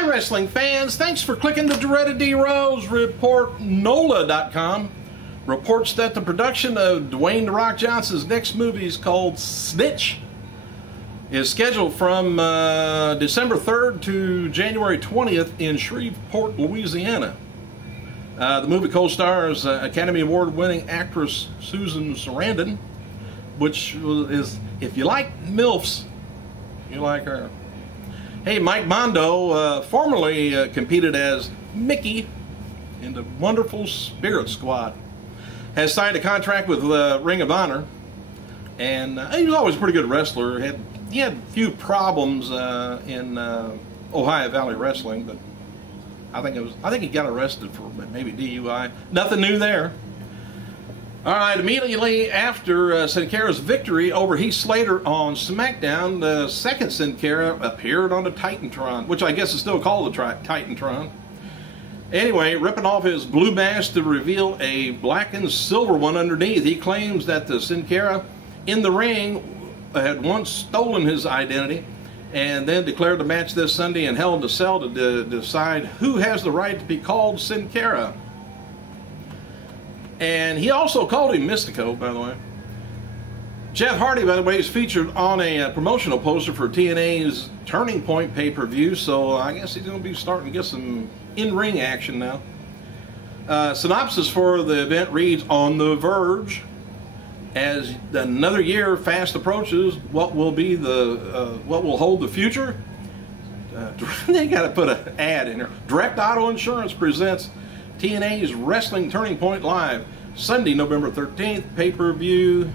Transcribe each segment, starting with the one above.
Hi, wrestling fans. Thanks for clicking the Dreaded D Rose report. NOLA.com reports that the production of Dwayne "The Rock" Johnson's next movie is called Snitch is scheduled from December 3rd to January 20th in Shreveport, Louisiana. The movie co-stars Academy Award-winning actress Susan Sarandon, which is, if you like MILFs, you like her. Hey, Mike Mondo formerly competed as Mickie in the Wonderful Spirit Squad, has signed a contract with Ring of Honor, and he was always a pretty good wrestler. He had a few problems in Ohio Valley Wrestling, but I think he got arrested for maybe DUI. Nothing new there. All right, immediately after Sin Cara's victory over Heath Slater on SmackDown, the second Sin Cara appeared on the Titantron, which I guess is still called the Titantron. Anyway, ripping off his blue mask to reveal a black and silver one underneath, he claims that the Sin Cara in the ring had once stolen his identity and then declared the match this Sunday in Hell in a Cell to decide who has the right to be called Sin Cara. And he also called him Mystico, by the way. Jeff Hardy, by the way, is featured on a promotional poster for TNA's Turning Point pay-per-view, so I guess he's going to be starting to get some in-ring action now. Synopsis for the event reads, on the verge, as another year fast approaches, what will hold the future? They got to put an ad in there. Direct Auto Insurance presents TNA's Wrestling Turning Point Live, Sunday, November 13th, pay-per-view.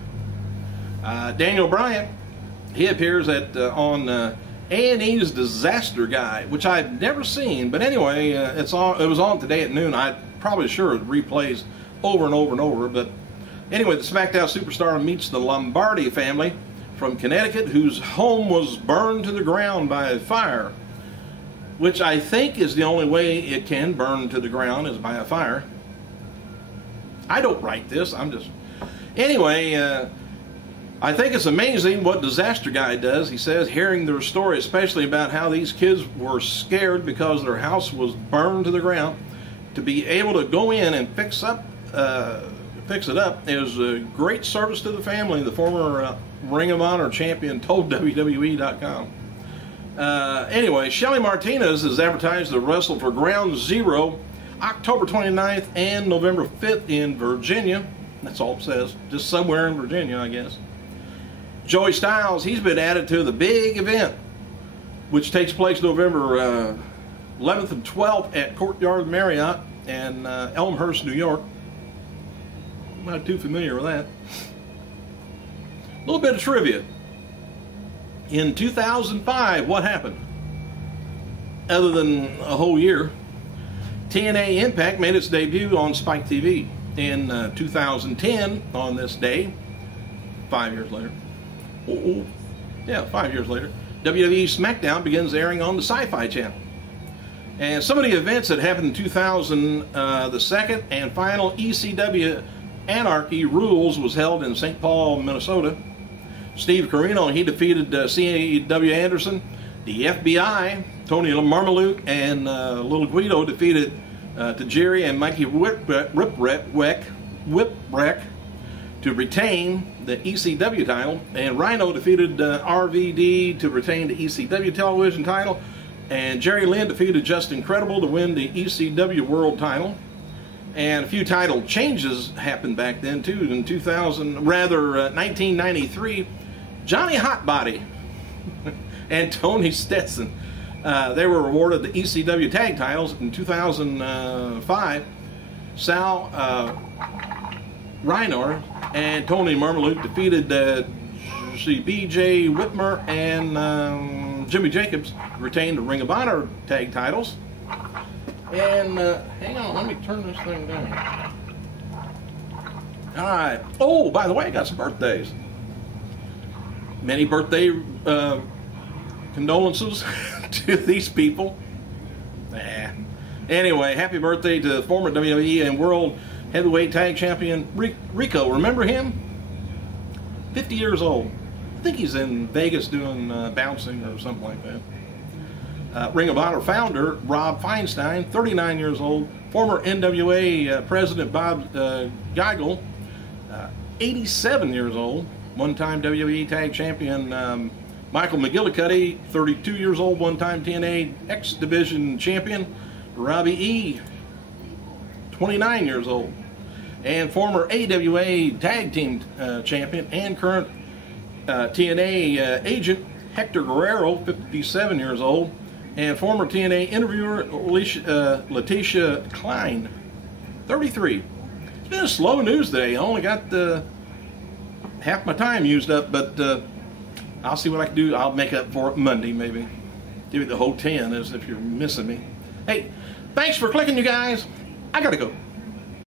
Daniel Bryant, he appears on A&E's Disaster Guy, which I've never seen, but anyway, it was on today at noon. I'm probably sure it replays over and over and over, but anyway, the SmackDown superstar meets the Lombardi family from Connecticut, whose home was burned to the ground by a fire, which I think is the only way it can burn to the ground is by a fire. I don't write this, Anyway, I think it's amazing what Disaster Guy does. He says, hearing their story, especially about how these kids were scared because their house was burned to the ground, to be able to go in and fix it up is a great service to the family, the former Ring of Honor champion told WWE.com. Anyway, Shelly Martinez is advertised to wrestle for Ground Zero October 29th and November 5th in Virginia. That's all it says. Just somewhere in Virginia, I guess. Joey Styles, he's been added to the big event, which takes place November 11th and 12th at Courtyard Marriott in Elmhurst, New York. I'm not too familiar with that. A little bit of trivia. In 2005, what happened? Other than a whole year, TNA Impact made its debut on Spike TV. In 2010, on this day, 5 years later, 5 years later, WWE SmackDown begins airing on the Sci-Fi Channel. And some of the events that happened in 2000, the second and final ECW Anarchy Rules was held in St. Paul, Minnesota. Steve Corino, he defeated C.W. Anderson. The FBI, Tony Marmaluke, and Little Guido defeated Tajiri and Mikey Whipwreck to retain the ECW title. And Rhino defeated RVD to retain the ECW television title. And Jerry Lynn defeated Just Incredible to win the ECW World title. And a few title changes happened back then too. In 1993, Johnny Hotbody and Tony Stetson, they were awarded the ECW tag titles. In 2005, Sal Reiner and Tony Marmaluke defeated B.J. Whitmer and Jimmy Jacobs, retained the Ring of Honor tag titles. And hang on, let me turn this thing down. All right. Oh, by the way, I got some birthdays. Many birthday condolences to these people. Anyway, happy birthday to former WWE and World Heavyweight Tag Champion Rico. Remember him? 50 years old. I think he's in Vegas doing bouncing or something like that. Ring of Honor founder Rob Feinstein, 39 years old. Former NWA President Bob Geigel, 87 years old. One-time WWE Tag Champion Michael McGillicuddy, 32 years old. One-time TNA X Division Champion Robbie E., 29 years old. And former AWA Tag Team Champion and current TNA agent Hector Guerrero, 57 years old. And former TNA interviewer Letitia Klein, 33. It's been a slow news day. I only got half my time used up, but I'll see what I can do. I'll make up for it Monday, maybe. Give you the whole 10 as if you're missing me. Hey, thanks for clicking, you guys. I gotta go.